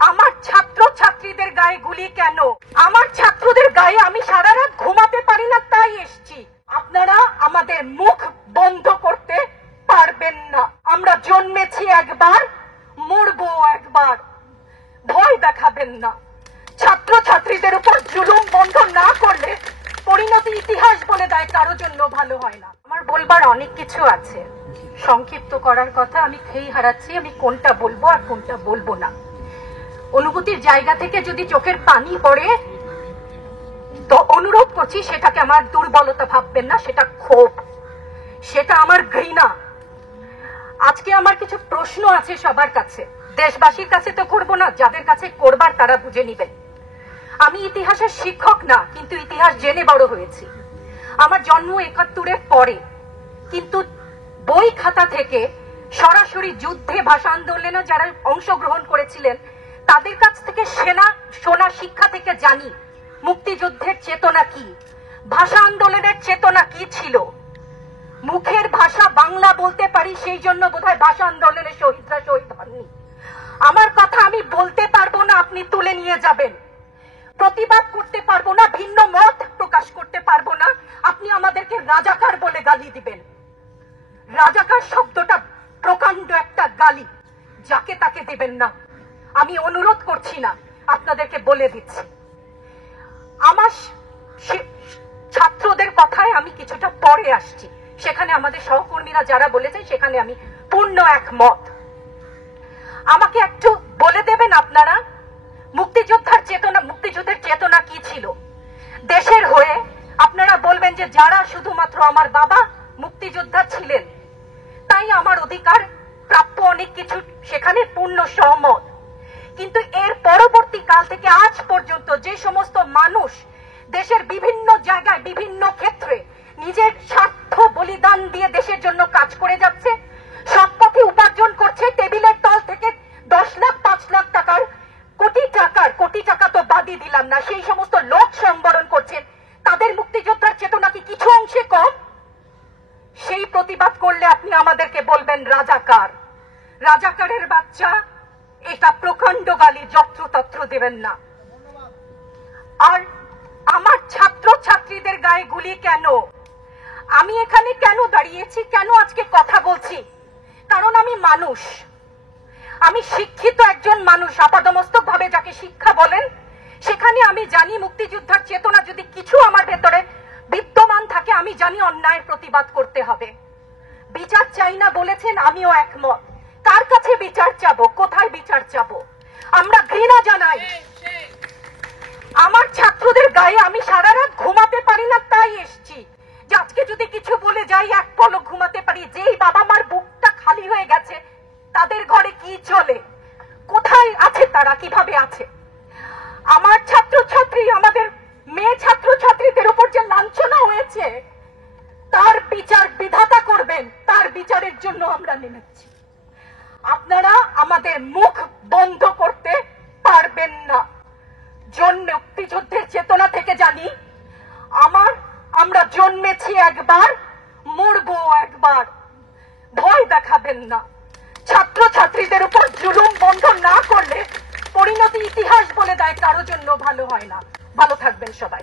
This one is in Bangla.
আমার ছাত্র ছাত্রীদের গায়ে গুলি কেন? আমার ছাত্রদের গায়ে আমি সারা রাত ঘুমাতে পারি না, তাই এসছি। আপনারা আমাদের মুখ বন্ধ করতে পারবেন না। আমরা জন্মেছি একবার, মরবো একবার। ভয় দেখাবেন না। ছাত্র ছাত্রীদের উপর জুলুম বন্ধ না করলে পরিণতি ইতিহাস বলে দেয় কারো জন্য ভালো হয় না। আমার বলবার অনেক কিছু আছে, সংক্ষিপ্ত করার কথা আমি খেই হারাচ্ছি, আমি কোনটা বলবো আর কোনটা বলবো না। অনুভূতির জায়গা থেকে যদি চোখের পানি পড়ে তো অনুরোধ করছি সেটাকে আমার দুর্বলতা ভাববেন না, সেটা ক্ষোভ, সেটা আমার ঘৃণা। আজকে আমার কিছু প্রশ্ন আছে সবার কাছে, দেশবাসীর কাছে তো করবো না, যাদের কাছে করবার তারা বুঝে নিবেন। আমি ইতিহাসের শিক্ষক না, কিন্তু ইতিহাস জেনে বড় হয়েছি। আমার জন্ম ৭১-এর পরে, কিন্তু বই খাতা থেকে সরাসরি যুদ্ধে, ভাষা আন্দোলনে যারা অংশগ্রহণ করেছিলেন তাদের কাছ থেকে শোনা শিক্ষা থেকে জানি মুক্তিযুদ্ধের চেতনা কি, ভাষা আন্দোলনের চেতনা কি ছিল। মুখের ভাষা বাংলা বলতে পারি, সেই জন্য বোধহয় ভাষা আন্দোলনের শহীদরা শহীদ হননি। আমার কথা আমি বলতে পারবো না, আপনি তুলে নিয়ে যাবেন। প্রতিবাদ করতে পারবো না, ভিন্ন মত প্রকাশ করতে পারবো না, আপনি আমাদেরকে রাজাকার বলে গালি দিবেন। রাজাকার শব্দটা প্রকাণ্ড একটা গালি, যাকে তাকে দিবেন না। আমি অনুরোধ করছি না, আপনাদেরকে বলে দিচ্ছি। আমার ছাত্রদের কথায় আমি কিছুটা পরে আসছি, সেখানে আমাদের সহকর্মীরা যারা বলেছে সেখানে আমি পূর্ণ একমত। আমাকে একটু বলে দেবেন আপনারা মুক্তিযুদ্ধের চেতনা কি ছিল দেশের হয়ে। আপনারা বলবেন যে যারা শুধুমাত্র আমার বাবা মুক্তিযোদ্ধা ছিলেন তাই আমার অধিকার প্রাপ্য অনেক কিছু, সেখানে পূর্ণ সহমত। কিন্তু এর পরবর্তী কাল থেকে আজ পর্যন্ত যে সমস্ত মানুষ দেশের বিভিন্ন জায়গায় বিভিন্ন ক্ষেত্রে নিজের স্বার্থ বলিদান দিয়ে দেশের জন্য কাজ করে যাচ্ছে, সব পথে উপার্জন করছে, টেবিলের তল থেকে 10 লাখ 5 লাখ টাকার কোটি টাকা তো বাদই দিলাম না, সেই সমস্ত লোক সম্বরণ করছেন, তাদের মুক্তিযোদ্ধার চেতনা কি কিছু অংশে কম? সেই প্রতিবাদ করলে আপনি আমাদেরকে বলবেন রাজাকার। রাজাকারের বাচ্চা, এটা প্রকাণ্ড গালি, যত্রতত্র দেবেন না। আর আমার ছাত্র ছাত্রীদের গায়ে গুলি কেন? আমি এখানে কেন দাঁড়িয়েছি, কেন আজকে কথা বলছি? কারণ আমি মানুষ, আমি শিক্ষিত একজন মানুষ, আপাদমস্তক ভাবে যাকে শিক্ষা বলেন। সেখানে আমি জানি মুক্তিযোদ্ধার চেতনা যদি কিছু আমার ভেতরে বিদ্যমান থাকে, আমি জানি অন্যায়ের প্রতিবাদ করতে হবে। বিচার চাই না বলেছেন, আমিও একমত। কার কাছে বিচার চাবো, কোথায় বিচার চাবো? আমরা ঘৃণা জানাই। আমার ছাত্রদের গায়ে আমি সারা রাত ঘুমাতে পারি না, তাই এসছি যে আজকে যদি কিছু বলে যাই এক পলক ঘুমাতে পারি। যেই বাবা মার বুকটা খালি হয়ে গেছে, তাদের ঘরে কি চলে, কোথায় আছে তারা, কিভাবে আছে? আমার ছাত্রছাত্রী, আমাদের মেয়ে ছাত্রছাত্রীদের উপর যে লাঞ্ছনা হয়েছে, তার বিচার বিধাতা করবেন, তার বিচারের জন্য আমরা নেমেছি। আপনারা আমাদের মুখ বন্ধ করতে পারবেন না। মুক্তিযুদ্ধের চেতনা থেকে জানি আমরা জন্মেছি একবার, মরবো একবার। ভয় দেখাবেন না। ছাত্র ছাত্রীদের উপর জুলুম বন্ধ না করলে পরিণতি ইতিহাস বলে দেয় কারো জন্য ভালো হয় না। ভালো থাকবেন সবাই।